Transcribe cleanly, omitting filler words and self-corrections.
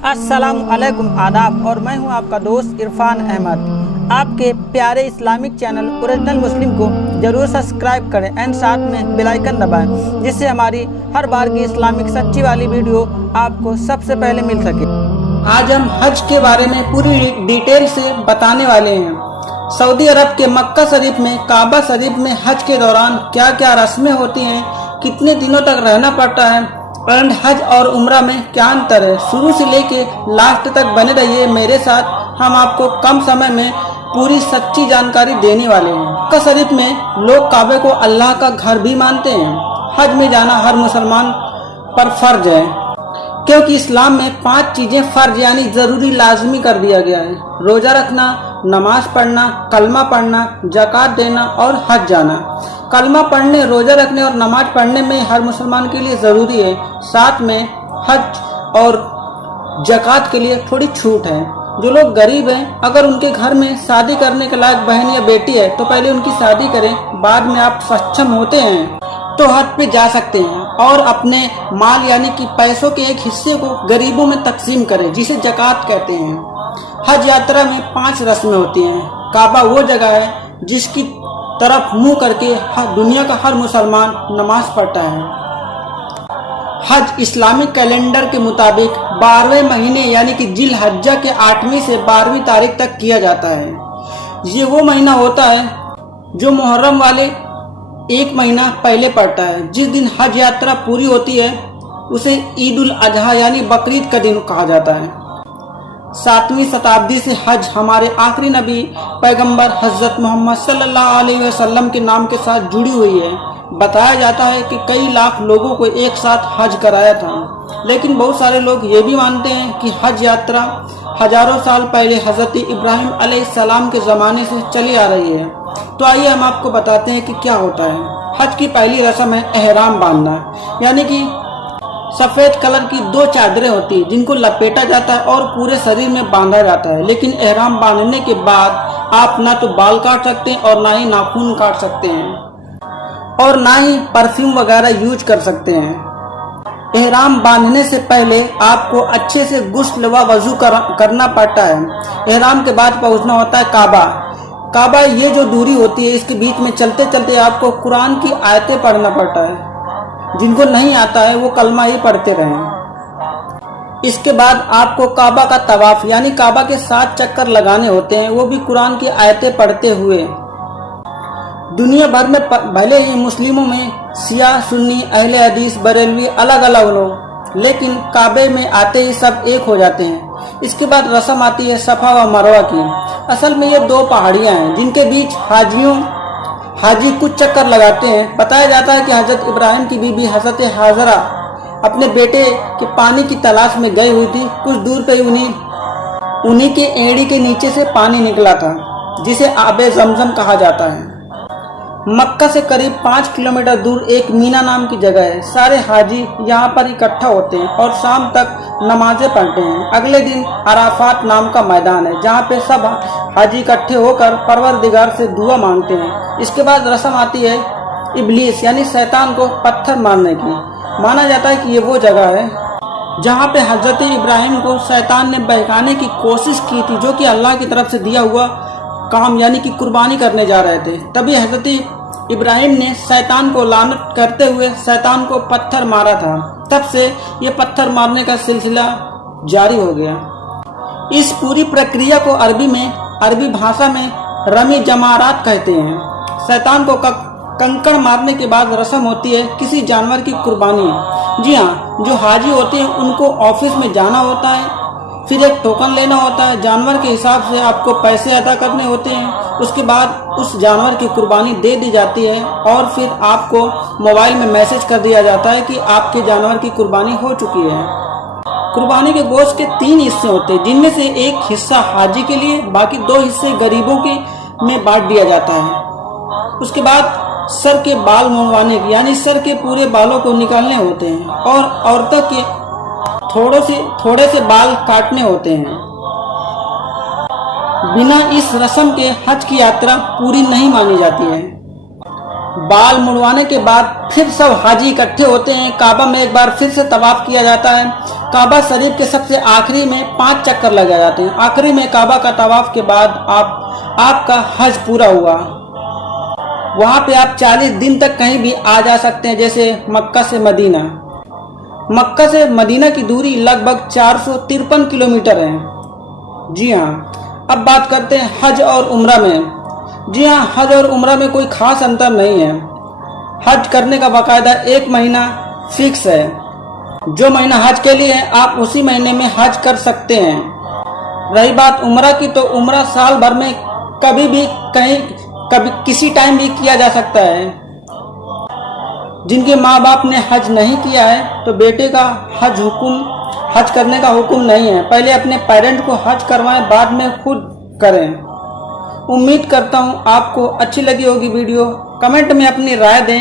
अस्सलाम वालेकुम आदाब और मैं हूं आपका दोस्त इरफान अहमद। आपके प्यारे इस्लामिक चैनल ओरिजिनल मुस्लिम को ज़रूर सब्सक्राइब करें एंड साथ में बेल आइकन दबाएं, जिससे हमारी हर बार की इस्लामिक सच्ची वाली वीडियो आपको सबसे पहले मिल सके। आज हम हज के बारे में पूरी डिटेल से बताने वाले हैं। सऊदी अरब के मक्का शरीफ में काबा शरीफ में हज के दौरान क्या क्या रस्में होती हैं, कितने दिनों तक रहना पड़ता है और हज और उम्रा में क्या अंतर है। शुरू से लेके लास्ट तक बने रहिए मेरे साथ। हम आपको कम समय में पूरी सच्ची जानकारी देने वाले हैं। मक्का शरीफ में लोग काबे को अल्लाह का घर भी मानते हैं। हज में जाना हर मुसलमान पर फर्ज है, क्योंकि इस्लाम में 5 चीजें फर्ज यानी जरूरी लाजमी कर दिया गया है। रोजा रखना, नमाज पढ़ना, कलमा पढ़ना, ज़कात देना और हज जाना। कलमा पढ़ने, रोजा रखने और नमाज पढ़ने में हर मुसलमान के लिए जरूरी है। साथ में हज और ज़कात के लिए थोड़ी छूट है। जो लोग गरीब हैं, अगर उनके घर में शादी करने के लायक बहन या बेटी है तो पहले उनकी शादी करें। बाद में आप सक्षम होते हैं तो हज पे जा सकते हैं और अपने माल यानी कि पैसों के एक हिस्से को गरीबों में तकसीम करें, जिसे ज़कात कहते हैं। हज यात्रा में 5 रस्में होती हैं। काबा वो जगह है जिसकी तरफ मुंह करके दुनिया का हर मुसलमान नमाज पढ़ता है। हज इस्लामिक कैलेंडर के मुताबिक 12वें महीने यानी कि जिल हज्जा के 8वीं से 12वीं तारीख तक किया जाता है। ये वो महीना होता है जो मुहर्रम वाले 1 महीना पहले पड़ता है। जिस दिन हज यात्रा पूरी होती है उसे ईद उल अजहा यानी बकरीद का दिन कहा जाता है। 7वीं शताब्दी से हज हमारे आखिरी नबी पैगंबर हजरत मोहम्मद सल्लल्लाहु अलैहि वसल्लम के नाम के साथ जुड़ी हुई है। बताया जाता है कि कई लाख लोगों को एक साथ हज कराया था, लेकिन बहुत सारे लोग ये भी मानते हैं कि हज यात्रा हजारों साल पहले हजरत इब्राहिम अलैहिस्सलाम के ज़माने से चली आ रही है। तो आइए हम आपको बताते हैं कि क्या होता है। हज की पहली रस्म है एहराम बांधना, यानी कि सफ़ेद कलर की 2 चादरें होती हैं जिनको लपेटा जाता है और पूरे शरीर में बांधा जाता है। लेकिन एहराम बांधने के बाद आप ना तो बाल काट सकते हैं और ना ही नाखून काट सकते हैं और ना ही परफ्यूम वगैरह यूज कर सकते हैं। एहराम बांधने से पहले आपको अच्छे से गुस्ल व वजू करना पड़ता है। एहराम के बाद पहुंचना होता है काबा। ये जो दूरी होती है, इसके बीच में चलते चलते आपको कुरान की आयतें पढ़ना पड़ता है। जिनको नहीं आता है वो कलमा ही पढ़ते रहें। इसके बाद आपको काबा का तवाफ यानी काबा के 7 चक्कर लगाने होते हैं, वो भी कुरान की आयतें पढ़ते हुए। दुनिया भर में भले ही मुस्लिमों में शिया, सुन्नी, अहले हदीस, बरेलवी अलग अलग लोग, लेकिन काबे में आते ही सब एक हो जाते हैं। इसके बाद रस्म आती है सफ़ा व मरवा की। असल में ये 2 पहाड़ियां हैं जिनके बीच हाजी कुछ चक्कर लगाते हैं। बताया जाता है कि हजरत इब्राहिम की बीबी हजरत हाजरा अपने बेटे के पानी की तलाश में गई हुई थी। कुछ दूर पे उन्हीं के एड़ी के नीचे से पानी निकला था, जिसे आबे जमजम कहा जाता है। मक्का से करीब 5 किलोमीटर दूर एक मीना नाम की जगह है। सारे हाजी यहाँ पर इकट्ठा होते हैं और शाम तक नमाजें पढ़ते हैं। अगले दिन अराफात नाम का मैदान है जहाँ पे सब हाजी इकट्ठे होकर परवरदिगार से दुआ मांगते हैं। इसके बाद रस्म आती है इब्लीस यानी शैतान को पत्थर मारने की। माना जाता है कि ये वो जगह है जहाँ पे हजरत इब्राहिम को शैतान ने बहकाने की कोशिश की थी, जो कि अल्लाह की तरफ से दिया हुआ काम यानी कि कुर्बानी करने जा रहे थे। तभी हजरत इब्राहिम ने शैतान को लानत करते हुए शैतान को पत्थर मारा था। तब से ये पत्थर मारने का सिलसिला जारी हो गया। इस पूरी प्रक्रिया को अरबी भाषा में रमी जमारात कहते हैं। शैतान को कंकड़ मारने के बाद रस्म होती है किसी जानवर की कुर्बानी। जी हाँ, जो हाजी होते हैं उनको ऑफिस में जाना होता है, फिर एक टोकन लेना होता है। जानवर के हिसाब से आपको पैसे अदा करने होते हैं। उसके बाद उस जानवर की कुर्बानी दे दी जाती है और फिर आपको मोबाइल में मैसेज कर दिया जाता है कि आपके जानवर की कुर्बानी हो चुकी है। कुर्बानी के गोश्त के 3 हिस्से होते हैं, जिनमें से एक हिस्सा हाजी के लिए, बाकी 2 हिस्से गरीबों के में बांट दिया जाता है। उसके बाद सर के बाल मुड़वाने की यानी सर के पूरे बालों को निकालने होते हैं और औरतों के थोड़े से बाल काटने होते हैं। बिना इस रस्म के हज की यात्रा पूरी नहीं मानी जाती है। बाल मुड़वाने के बाद फिर सब हाजी इकट्ठे होते हैं। काबा में एक बार फिर से तवाफ किया जाता है। काबा शरीफ के सबसे आखिरी में 5 चक्कर लगाए जाते हैं। आखिरी में काबा का तवाफ के बाद आपका हज पूरा हुआ। वहाँ पे आप 40 दिन तक कहीं भी आ जा सकते हैं, जैसे मक्का से मदीना। मक्का से मदीना की दूरी लगभग 453 किलोमीटर है। जी हाँ, अब बात करते हैं हज और उम्रा में। जी हाँ, हज और उम्रा में कोई खास अंतर नहीं है। हज करने का बाकायदा 1 महीना फिक्स है। जो महीना हज के लिए है आप उसी महीने में हज कर सकते हैं। रही बात उम्रा की, तो उम्रा साल भर में कभी भी कभी किसी टाइम भी किया जा सकता है। जिनके माँ बाप ने हज नहीं किया है तो बेटे का हज करने का हुक्म नहीं है। पहले अपने पेरेंट को हज करवाएं, बाद में खुद करें। उम्मीद करता हूँ आपको अच्छी लगी होगी वीडियो। कमेंट में अपनी राय दें।